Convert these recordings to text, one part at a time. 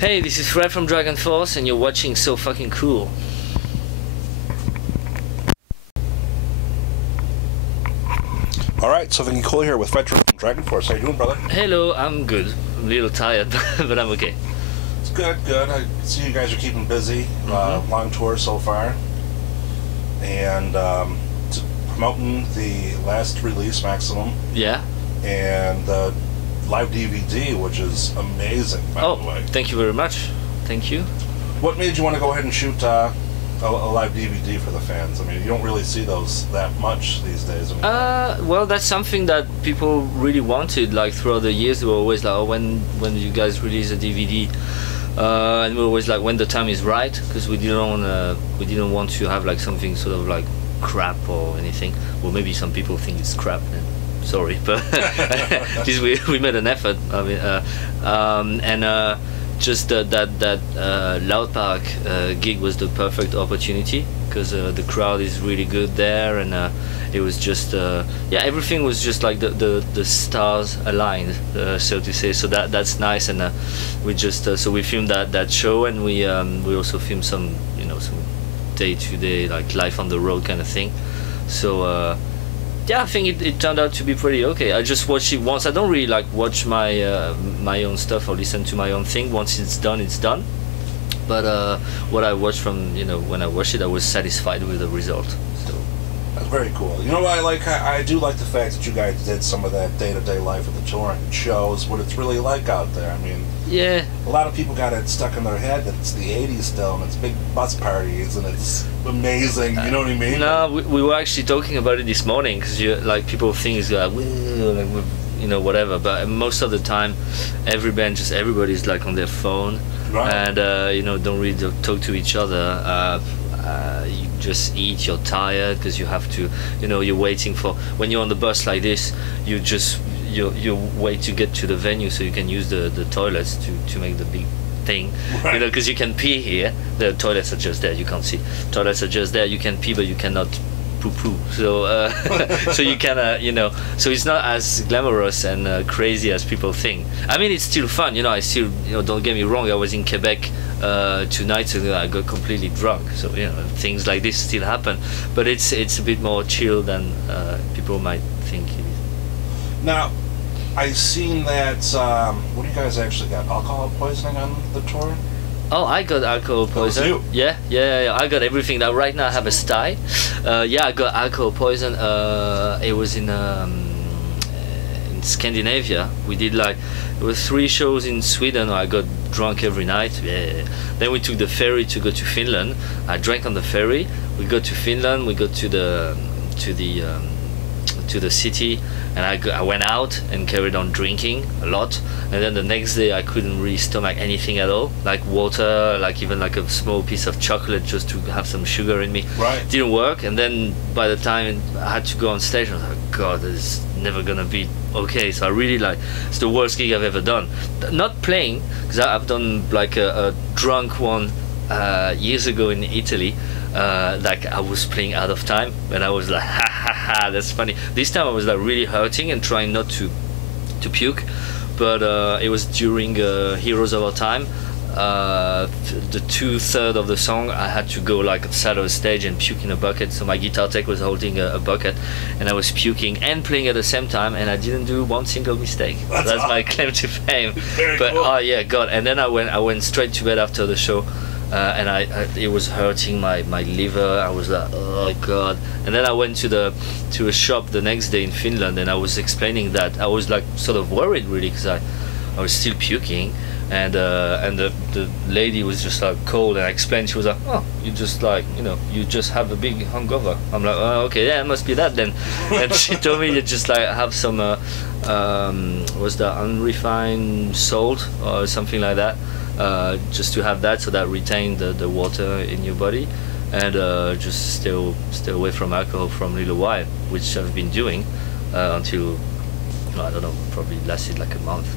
Hey, this is Fred from DragonForce, and you're watching So Fucking Cool. Alright, So Fucking Cool here with Fred from DragonForce. How you doing, brother? Hello, I'm good. I'm a little tired, but I'm okay. It's good, good. I see you guys are keeping busy. Long tour so far. And promoting the last release, Maximum. Yeah? And the live DVD, which is amazing, by the way. Thank you very much. Thank you. What made you want to go ahead and shoot a live DVD for the fans? I mean, you don't really see those that much these days. I mean, well, that's something that people really wanted. Like throughout the years, they were always like, "Oh, when you guys release a DVD?" And we were always like, "When the time is right," because we didn't want to have like something sort of like crap or anything. Well, maybe some people think it's crap. And sorry, but at least we made an effort. I mean, just that Loud Park gig was the perfect opportunity because the crowd is really good there, and it was just yeah, everything was just like the stars aligned, so to say. So that's nice, and we just so we filmed that show, and we also filmed some some day-to-day like life on the road kind of thing. So yeah, I think it turned out to be pretty okay. I just watched it once. I don't really like watch my my own stuff or listen to my own thing. Once it's done, it's done. But what I watched from when I watched it, I was satisfied with the result. So that's very cool. You know what I like? I do like the fact that you guys did some of that day-to-day life of the touring. It shows what it's really like out there. I mean, yeah, a lot of people got it stuck in their head that it's the '80s still, and it's big bus parties, and it's amazing. You know what I mean? No, we were actually talking about it this morning because like people think it's like, whatever. But most of the time, everybody's like on their phone, right. And don't really talk to each other. You just eat, you're tired because you have to, you're waiting for, when you're on the bus like this, you wait to get to the venue so you can use the toilets to make the big thing, right. Because you can pee here, the toilets are just there, you can't see, toilets are just there, you can pee but you cannot poo-poo, so so you can so it's not as glamorous and crazy as people think. I mean, it's still fun, I still, don't get me wrong, I was in Quebec 2 nights ago, I got completely drunk, so things like this still happen, but it's a bit more chill than people might think it is. Now, I've seen that, what do you guys actually got, alcohol poisoning on the tour? Oh, I got alcohol poison. That was you. Yeah, I got everything. Now, right now I have a sty. Yeah, I got alcohol poison. It was in Scandinavia. We did there were 3 shows in Sweden. I got drunk every night. Yeah. Then we took the ferry to go to Finland. I drank on the ferry. We got to Finland. We got to the city, and I went out and carried on drinking a lot, and then the next day I couldn't really stomach anything at all, like water, like even like a small piece of chocolate just to have some sugar in me. Right. Didn't work, and then by the time I had to go on stage, I was like, God, this is never gonna be okay. So I really it's the worst gig I've ever done. Not playing, because I've done like a drunk one years ago in Italy. Like I was playing out of time, and I was like, ha ha ha, that's funny. This time I was like really hurting and trying not to puke, but it was during Heroes of Our Time. The 2/3 of the song I had to go like outside of the stage and puke in a bucket, so my guitar tech was holding a bucket, and I was puking and playing at the same time, and I didn't do one single mistake. That's awesome. My claim to fame. But cool. Oh yeah, God. And then I went straight to bed after the show. And it was hurting my liver. I was like, oh God. And then I went to a shop the next day in Finland, and I was explaining that I was like sort of worried really, because I was still puking, and the lady was just like cold, and I explained. She was like, oh, you just you just have a big hangover. I'm like, oh, okay, yeah, it must be that then. And she told me to just like have some was that unrefined salt or something like that. Just to have that, so that retain the water in your body, and just stay away from alcohol from a little while, which I've been doing until I don't know, probably lasted like a month.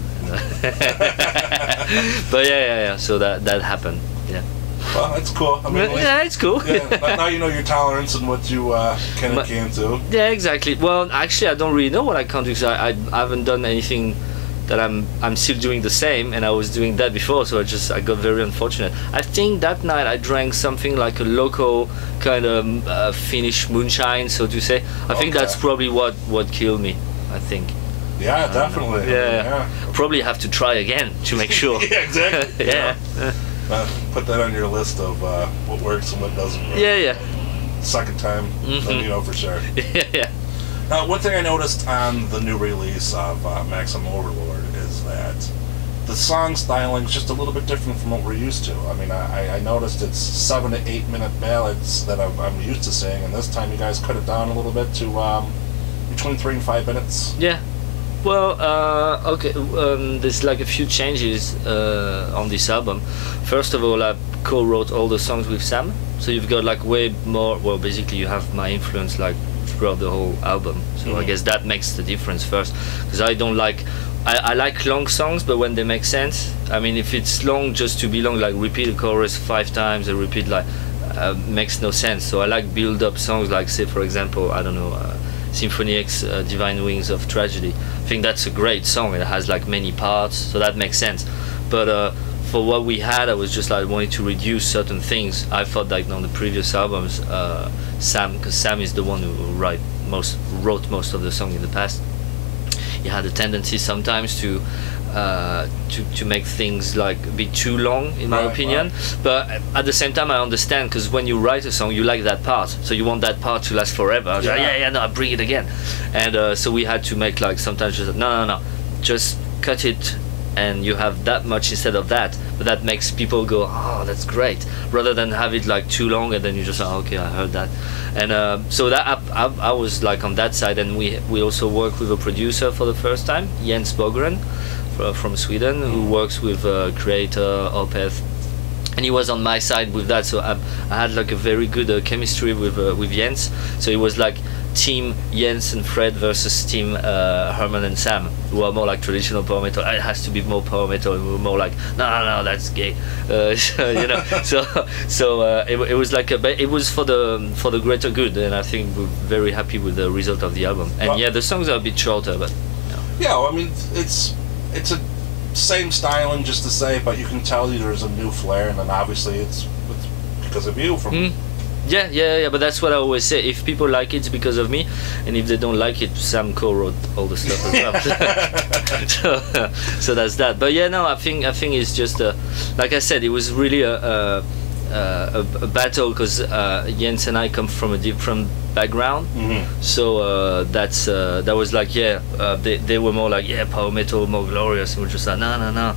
But yeah. So that happened. Yeah. Well, that's cool. I mean, yeah, it's cool. Yeah, now you know your tolerance and what you can and can't do. Yeah, exactly. Well, actually, I don't really know what I can't do, because I haven't done anything that I'm still doing the same, and I was doing that before, so I got very unfortunate. I think that night I drank something like a local kind of Finnish moonshine, so to say. I think that's probably what killed me, I think. Yeah, definitely. Yeah. Probably have to try again to make sure. Yeah, exactly. Yeah. Put that on your list of what works and what doesn't work. Yeah. Second time, then you know for sure. Yeah. Now, one thing I noticed on the new release of Maximum Overlord is that the song styling is just a little bit different from what we're used to. I mean, I noticed it's 7 to 8 minute ballads that I'm used to seeing, and this time you guys cut it down a little bit to between 3 and 5 minutes. Yeah. Well, okay, there's like a few changes on this album. First of all, I co-wrote all the songs with Sam, so you've got like way more, well, basically you have my influence like throughout the whole album, so I guess that makes the difference first, because I don't like, I like long songs, but when they make sense. I mean, if it's long just to be long, like repeat a chorus 5 times and repeat like, makes no sense. So I like build up songs, like say for example, I don't know, Symphony X, Divine Wings of Tragedy. I think that's a great song. It has like many parts, so that makes sense. But for what we had, I was just like wanting to reduce certain things. I thought like on the previous albums, Sam, because Sam is the one who wrote most of the song in the past. He had a tendency sometimes to make things like a bit too long, in my opinion. Right. But at the same time, I understand, because when you write a song, you like that part, so you want that part to last forever. I was like, no, I bring it again. And so we had to make like sometimes just no, just cut it, and you have that much instead of that. But that makes people go, oh, that's great, rather than have it like too long and then you just oh, okay, I heard that. And so that I was like on that side. And we also worked with a producer for the first time, Jens Bogren from Sweden, who works with Creator, Opeth, and he was on my side with that. So I had like a very good chemistry with Jens. So it was like team Jens and Fred versus team Herman and Sam, who are more like traditional power metal. It has to be more power metal, and we were more like no, that's gay. So, you know, so it was like it was for the greater good, and I think we're very happy with the result of the album. And well, yeah, the songs are a bit shorter, but yeah, well, I mean it's a same styling, just to say, but you can tell there's a new flair, and then obviously it's because of you from. Yeah, but that's what I always say. If people like it, it's because of me, and if they don't like it, Sam co-wrote all the stuff as well. So that's that. But yeah, no, I think it's just like I said, it was really a battle, because Jens and I come from a different background. So that was like they were more like power metal, more glorious, and we're just like no.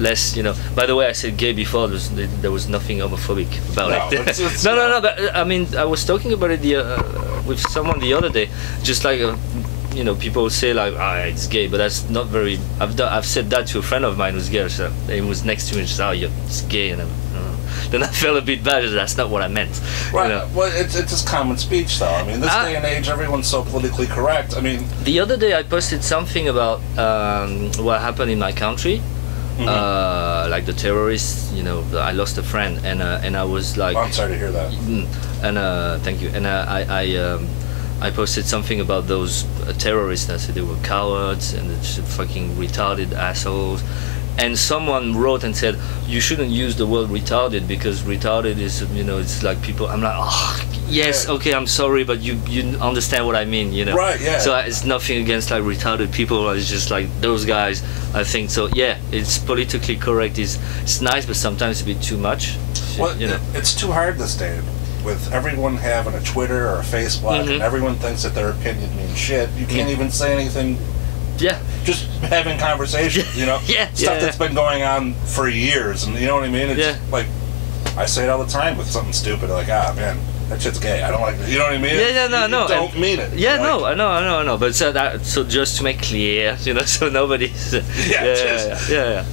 Less, you know. By the way, I said gay before. There was nothing homophobic about it. No. But I mean, I was talking about it with someone the other day. Just like you know, people say like, it's gay, but that's not very. I've said that to a friend of mine who's gay. So he was next to me and just, it's gay, and then I felt a bit bad. That's not what I meant. Right. You know? Well, it's just common speech, though. I mean, this day and age, everyone's so politically correct. I mean, the other day I posted something about what happened in my country. Like the terrorists, you know, I lost a friend, and I was like, I'm sorry to hear that. And thank you. And I posted something about those terrorists. I said they were cowards and just fucking retarded assholes. And someone wrote and said, you shouldn't use the word retarded, because retarded is, you know, it's like people. I'm like, yes, okay, I'm sorry, but you understand what I mean, you know. Right, yeah. So it's nothing against like retarded people. It's just like those guys, I think. So yeah, it's politically correct. It's nice, but sometimes a bit too much. Well, you know. It's too hard this day, with everyone having a Twitter or a Facebook, and everyone thinks that their opinion means shit. You can't even say anything. Yeah. Just having conversations, you know? Stuff that's been going on for years, and you know what I mean? It's like, I say it all the time with something stupid, like, man, that shit's gay. I don't like it. You know what I mean? No. You don't mean it. Yeah, no, I know. But so just to make clear, you know, so nobody's... Yeah.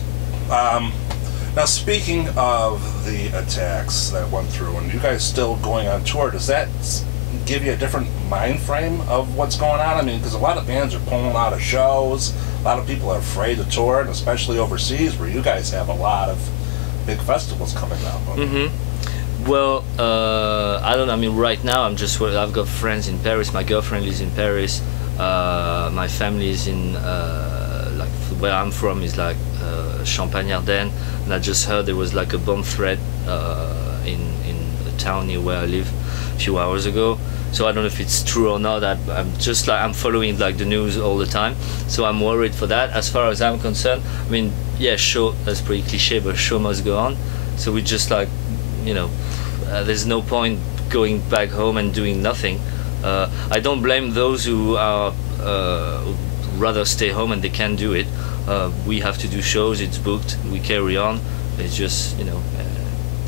Now, speaking of the attacks that went through, and you guys still going on tour, does that give you a different mind frame of what's going on? I mean, because a lot of bands are pulling out of shows, a lot of people are afraid to tour, and especially overseas, where you guys have a lot of big festivals coming up. Well, I don't know. I mean, right now I've got friends in Paris. My girlfriend lives in Paris. My family is in like where I'm from is like Champagne-Ardenne, and I just heard there was like a bomb threat in a town near where I live a few hours ago. So I don't know if it's true or not. I'm following like the news all the time, so I'm worried for that. As far as I'm concerned, I mean, yeah, show, that's pretty cliche, but show must go on. So we just like, there's no point going back home and doing nothing. I don't blame those who are rather stay home and they can't do it. We have to do shows, it's booked, we carry on. It's just,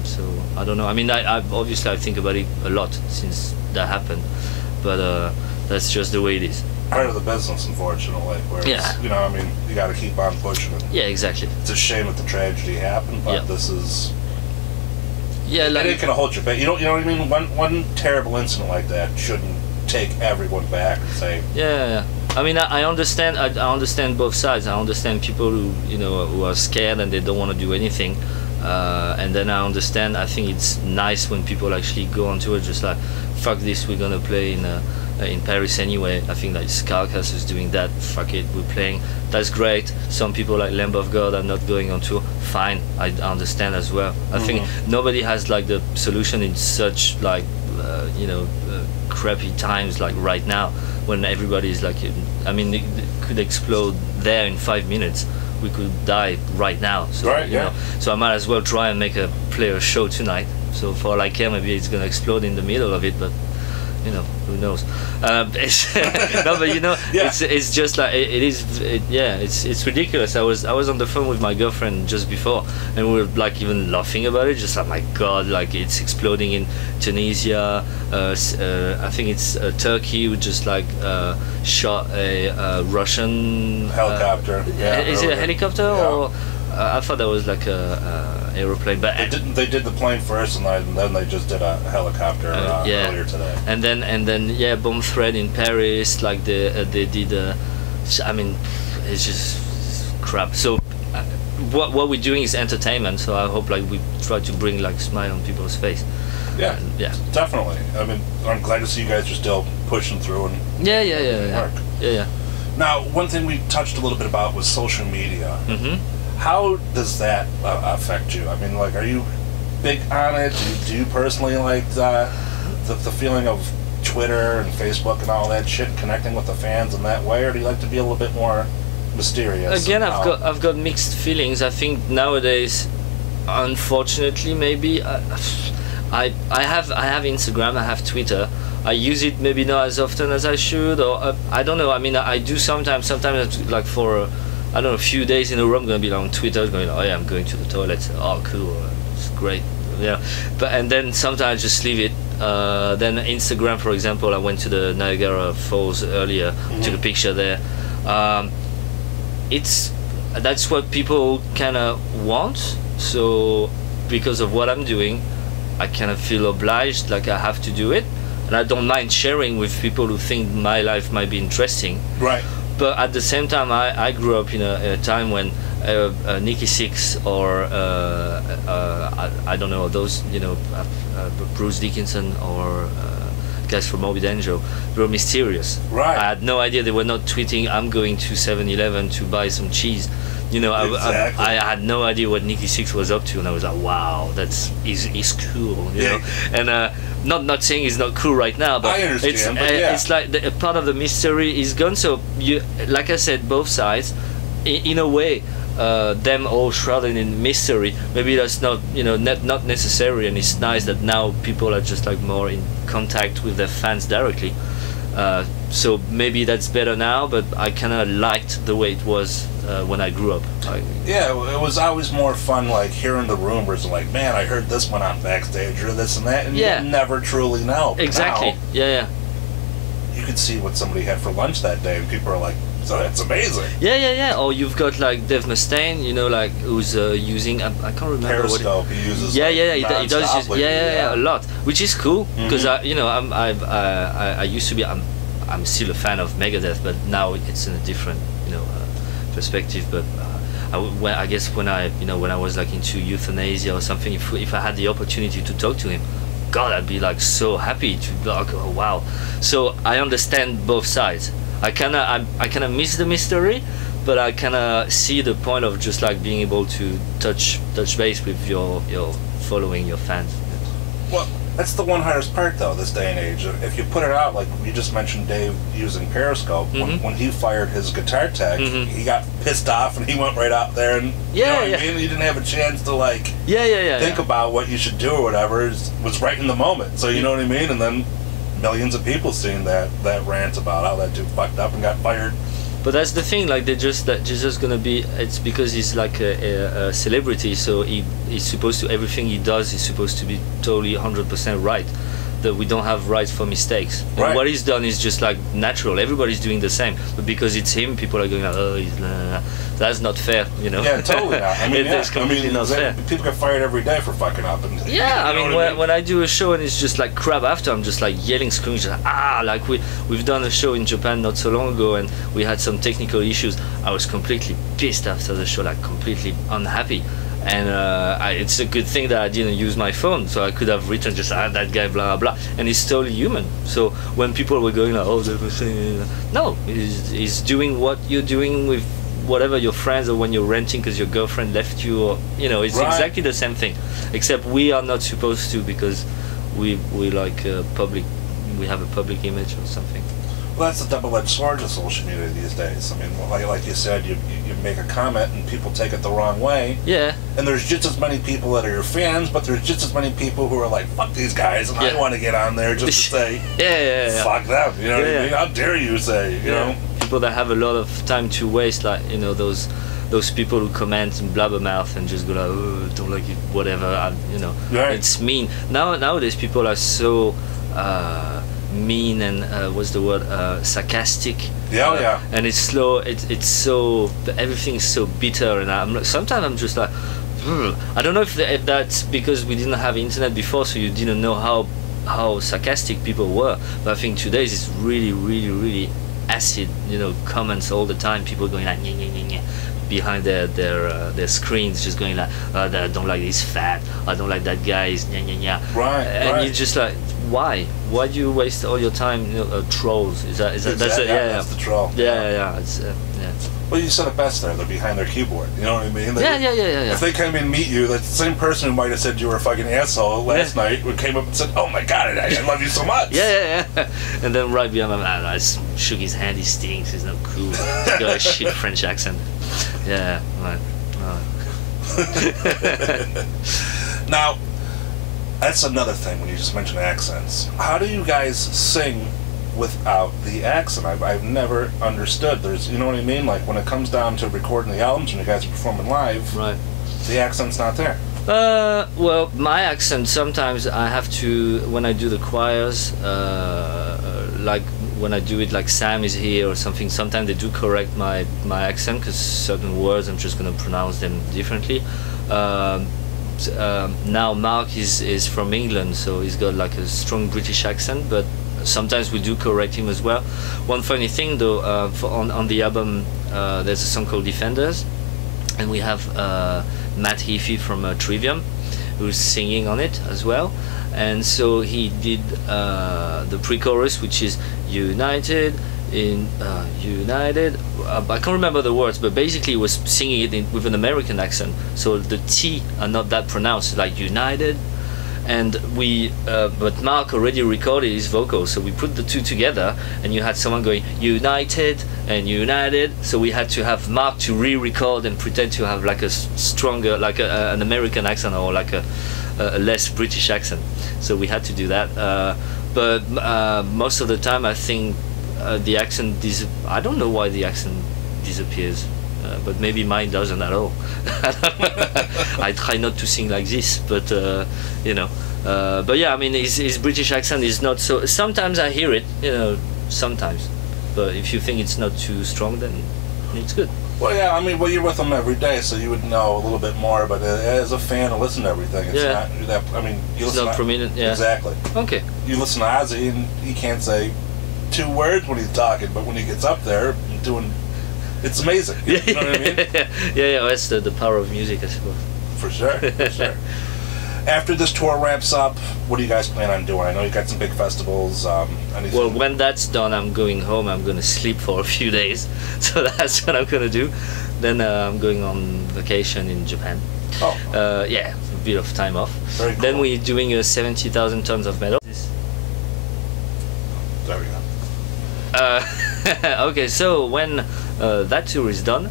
so I don't know. I mean, I obviously I think about it a lot since that happened, but that's just the way it is. Part of the business, unfortunately, where it's, I mean, you got to keep on pushing it. Yeah, exactly. It's a shame that the tragedy happened, but this is. Yeah, like, it ain't gonna hold you back. You know what I mean? One terrible incident like that shouldn't take everyone back and say. Yeah. I mean, I understand. I understand both sides. I understand people who who are scared and they don't want to do anything. And then I understand. I think it's nice when people actually go onto it, just like, fuck this, we're gonna play in Paris anyway. I think like Carcass is doing that. Fuck it, we're playing. That's great. Some people like Lamb of God are not going on tour. Fine, I understand as well. I think nobody has like the solution in such like crappy times like right now, when everybody is like, I mean, it could explode there in 5 minutes. We could die right now. So so I might as well try and play a show tonight. So for all I care, maybe it's gonna explode in the middle of it, but who knows? It's it's just like it's ridiculous. I was on the phone with my girlfriend just before, and we were like even laughing about it. Just like, my God, like it's exploding in Tunisia. I think it's Turkey who just like shot a Russian helicopter. Is it a helicopter or? I thought that was like a aeroplane, but they did the plane first, and then they just did a helicopter earlier today. And then bomb threat in Paris, like they did. I mean, it's just crap. So what we're doing is entertainment. So I hope like we try to bring like smile on people's face. Yeah, yeah, definitely. I mean, I'm glad to see you guys are still pushing through and yeah. Now, one thing we touched a little bit about was social media. How does that affect you? I mean, like, are you big on it? Do you personally like the feeling of Twitter and Facebook and all that shit, connecting with the fans in that way, or do you like to be a little bit more mysterious? Again, I've got mixed feelings. I think nowadays, unfortunately, maybe I have Instagram, I have Twitter. I use it maybe not as often as I should, or I don't know. I mean, I do sometimes like for I don't know, a few days in a row, I'm going to be on Twitter, going, oh yeah, I'm going to the toilet. Oh, cool, it's great. And then sometimes I just leave it. Then Instagram, for example, I went to the Niagara Falls earlier, took a picture there. That's what people kind of want. So because of what I'm doing, I kind of feel obliged, like I have to do it. And I don't mind sharing with people who think my life might be interesting. Right. But at the same time, I grew up in a time when Nikki Sixx or I don't know, those Bruce Dickinson or guys from Morbid Angel were mysterious. Right. I had no idea. They were not tweeting, I'm going to 7-Eleven to buy some cheese. Exactly. I had no idea what Nikki Sixx was up to, and I was like, wow, he's cool. You know? And not saying he's not cool right now, but I understand, it's like a part of the mystery is gone. So you, like I said, both sides, in a way, them all shrouded in mystery. Maybe that's not not necessary, and it's nice that now people are just like more in contact with their fans directly. So maybe that's better now, but I kind of liked the way it was when I grew up. Yeah, it was always more fun, like hearing the rumors, and like, man, I heard this one on backstage or this and that, and you never truly know. But exactly. Now, you could see what somebody had for lunch that day, and people are like, so that's amazing. Yeah. Or you've got like Dave Mustaine, like who's using I can't remember Periscope. what he uses. He does use a lot, which is cool because I used to be I'm still a fan of Megadeth, but now it's in a different perspective. But I guess when I was like into euthanasia or something, if I had the opportunity to talk to him, God, I'd be like so happy to be like, oh wow. So I understand both sides. I kinda miss the mystery, but I kind of see the point of just like being able to touch base with your following, your fans. Well, that's the one hardest part, though, this day and age. If you put it out, like you just mentioned Dave using Periscope, when he fired his guitar tech, he got pissed off and he went right out there and, you know what I mean? You didn't have a chance to, like, think about what you should do or whatever. It was right in the moment. So, you know what I mean? And then millions of people seeing that rant about how that dude fucked up and got fired. But that's the thing, like they're just gonna be. It's because he's like a celebrity, so he's supposed to, everything he does is supposed to be totally 100% right. That we don't have rights for mistakes. And what he's done is just like natural. Everybody's doing the same, but because it's him, people are going, oh, he's that's not fair, you know. Yeah, totally not. I mean, it's completely not fair. People get fired every day for fucking up. And, I mean, when I do a show and it's just like crap after, I'm just like yelling, screaming, just like we've done a show in Japan not so long ago and we had some technical issues. I was completely pissed after the show, like completely unhappy. And it's a good thing that I didn't use my phone, so I could have written just that guy, blah blah, and he's totally human. So when people were going like, oh, they were saying, no, he's doing what you're doing with whatever your friends, or when you're renting because your girlfriend left you, or you know, it's exactly the same thing, except we are not supposed to because we like public, we have a public image or something. Well, that's the double-edged sword of social media these days. I mean, like you said, you make a comment and people take it the wrong way. Yeah. And there's just as many people that are your fans, but there's just as many people who are like, fuck these guys, and I want to get on there just to say, fuck them. You know what I mean? How dare you say, you know? People that have a lot of time to waste, like, you know, those people who comment and blabbermouth and just go like, oh, don't like it, whatever, you know. It's mean. Nowadays people are so mean and what's the word, sarcastic. And it's slow. It's so, everything's so bitter, and sometimes I'm just like, I don't know if that's because we didn't have internet before, so you didn't know how sarcastic people were. But I think today is really acid, you know, comments all the time. People going like, nye, behind their screens, just going like, I don't like this fat, I don't like that guy, is and you're just like, why do you waste all your time, you know, trolls? Is that exactly. That's the troll. It's Well, you said it best there. They're behind their keyboard. You know what I mean? Yeah. If they came in and meet you, that's the same person who might have said you were a fucking asshole last night who came up and said, "Oh my God, I love you so much." Yeah. And then right behind my man, I shook his hand. He stinks. He's not cool. He's got a shit French accent. Yeah, right. Now, that's another thing when you just mention accents. How do you guys sing without the accent? I've never understood. There's, you know what I mean? Like when it comes down to recording the albums when you guys are performing live, the accent's not there. Well, my accent, sometimes I have to, when I do the choirs, like when I do it like Sam is here or something, sometimes they do correct my accent because certain words I'm just going to pronounce them differently. Now Mark is from England, so he's got like a strong British accent, but sometimes we do correct him as well. One funny thing though, on the album there's a song called Defenders, and we have Matt Heafy from Trivium who's singing on it as well, and so he did the pre-chorus, which is United in United, I can't remember the words, but basically he was singing it with an American accent, so the T are not that pronounced, like United. And we, but Mark already recorded his vocals, so we put the two together, and you had someone going United and United, so we had to have Mark to re-record and pretend to have like a stronger, like an American accent, or like a less British accent. So we had to do that. But most of the time, I think the accent I don't know why the accent disappears. But maybe mine doesn't at all. I try not to sing like this, but you know. But yeah, I mean, his British accent is not so. Sometimes I hear it, you know, sometimes. But if you think it's not too strong, then it's good. Well, yeah, I mean, well, you're with him every day, so you would know a little bit more. But as a fan, to listen to everything, it's not that. I mean, it's not prominent. Yeah. Exactly. Okay. You listen to Ozzy, and he can't say 2 words when he's talking, but when he gets up there doing. It's amazing. You know what I mean? Yeah, that's the power of music, I suppose. For sure. After this tour wraps up, what do you guys plan on doing? I know you got some big festivals. Anything? Well, when that's done, I'm going home. I'm gonna sleep for a few days. So that's what I'm gonna do. Then I'm going on vacation in Japan. Oh. Yeah, a bit of time off. Very cool. Then we're doing 70,000 tons of metal. There we go. Okay, so when that tour is done,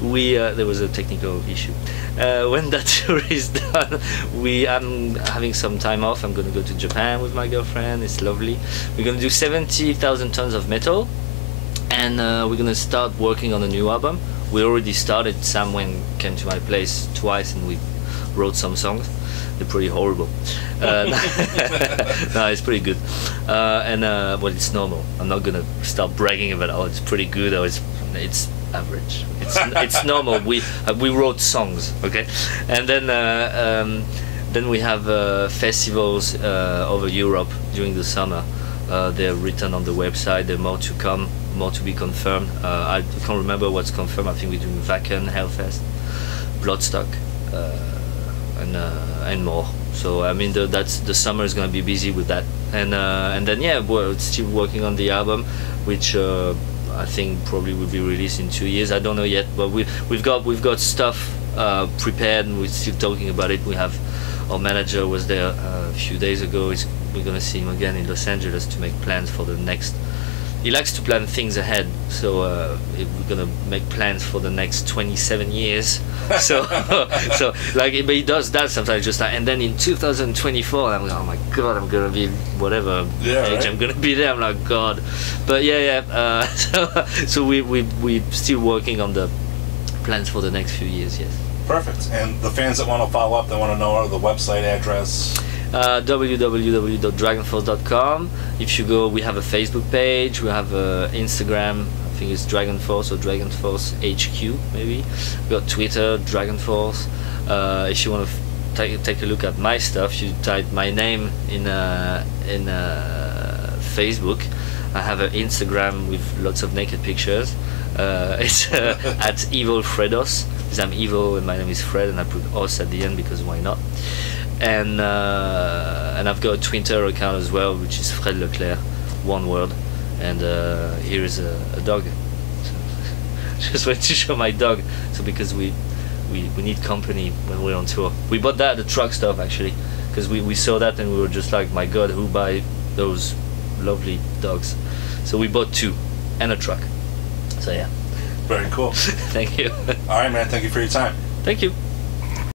there was a technical issue. When that tour is done, I'm having some time off. I'm gonna go to Japan with my girlfriend. It's lovely. We're gonna do 70,000 tons of metal, and we're gonna start working on a new album. We already started. Sam came to my place twice, and we wrote some songs. They're pretty horrible. No, it's pretty good. Well, it's normal. I'm not gonna start bragging about it's pretty good or it's average. It's normal. We wrote songs, okay, and then we have festivals over Europe during the summer. They're written on the website. There are more to come, more to be confirmed. I can't remember what's confirmed. I think we're doing Wacken, Hellfest, Bloodstock. And more. So I mean, the summer is gonna be busy with that, and then yeah, we're still working on the album, which I think probably will be released in 2 years. I don't know yet, but we've got stuff prepared, and we're still talking about it. We have our manager was there a few days ago. We're gonna see him again in Los Angeles to make plans for the next. He likes to plan things ahead, so we're gonna make plans for the next 27 years. So like, but he does that sometimes, just like, and then in 2024, I'm like, oh my god, I'm gonna be whatever age right? I'm gonna be there. I'm like, god, but yeah. So we still working on the plans for the next few years. Yes. Perfect. And the fans that want to follow up, they want to know the website address. www.dragonforce.com. If you go, we have a Facebook page, we have Instagram, I think it's DragonForce or DragonForce HQ maybe. We got Twitter, DragonForce. If you want to take a look at my stuff, you type my name in Facebook. I have an Instagram with lots of naked pictures. It's at Evil Fredos, because I'm evil and my name is Fred, and I put os at the end because why not. And I've got a Twitter account as well, which is Fred Leclercq, one word. And here is a dog. So, just went to show my dog. So because we need company when we're on tour. We bought that at the truck stop actually, because we saw that and we were just like, my god, who buy those lovely dogs? So we bought 2 and a truck. So yeah. Very cool. Thank you. All right, man. Thank you for your time. Thank you.